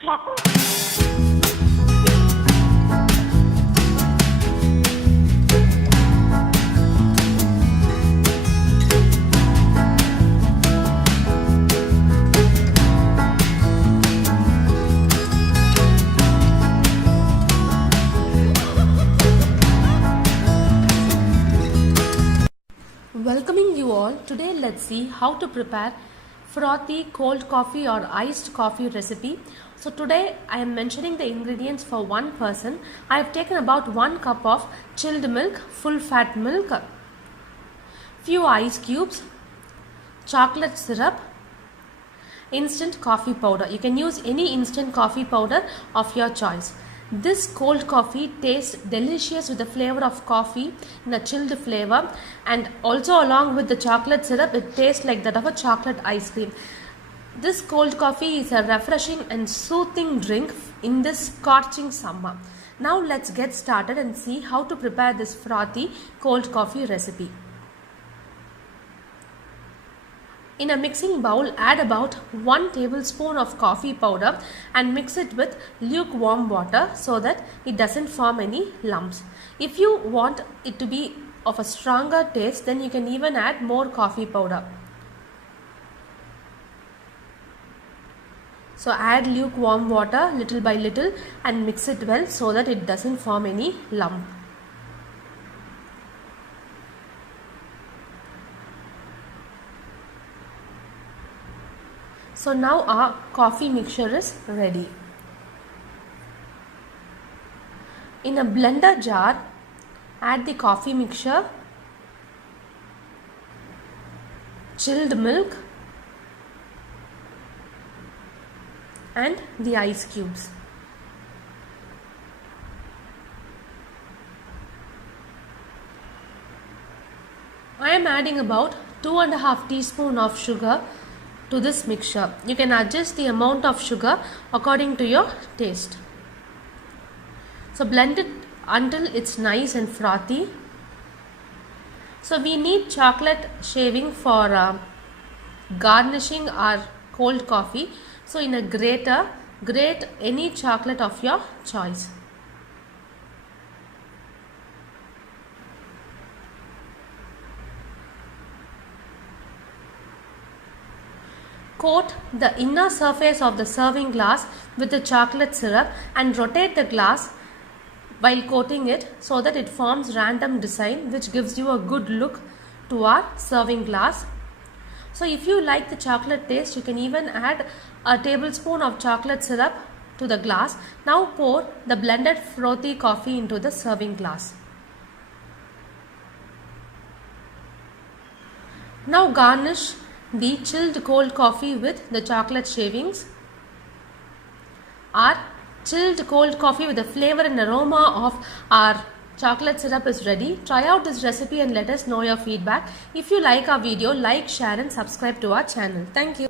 Welcoming you all. Today let's see how to prepare frothy cold coffee or iced coffee recipe. So today I am mentioning the ingredients for one person. I have taken about 1 cup of chilled milk, full fat milk, few ice cubes, chocolate syrup, instant coffee powder. You can use any instant coffee powder of your choice. This cold coffee tastes delicious with the flavor of coffee in a chilled flavor, and also along with the chocolate syrup it tastes like that of a chocolate ice cream. This cold coffee is a refreshing and soothing drink in this scorching summer. Now let's get started and see how to prepare this frothy cold coffee recipe. In a mixing bowl, add about 1 tablespoon of coffee powder and mix it with lukewarm water so that it doesn't form any lumps. If you want it to be of a stronger taste, then you can even add more coffee powder. So add lukewarm water little by little and mix it well so that it doesn't form any lump. So now our coffee mixture is ready. In a blender jar, add the coffee mixture, chilled milk and the ice cubes. I am adding about 2.5 teaspoons of sugar to this mixture. You can adjust the amount of sugar according to your taste. So blend it until it's nice and frothy. So we need chocolate shaving for garnishing our cold coffee. So in a grater, grate any chocolate of your choice. Coat the inner surface of the serving glass with the chocolate syrup and rotate the glass while coating it so that it forms random design which gives you a good look to our serving glass. So if you like the chocolate taste, you can even add a tablespoon of chocolate syrup to the glass. Now pour the blended frothy coffee into the serving glass. Now garnish the chilled cold coffee with the chocolate shavings. Our chilled cold coffee with the flavor and aroma of our chocolate syrup is ready. Try out this recipe and let us know your feedback. If you like our video, like, share and subscribe to our channel. Thank you.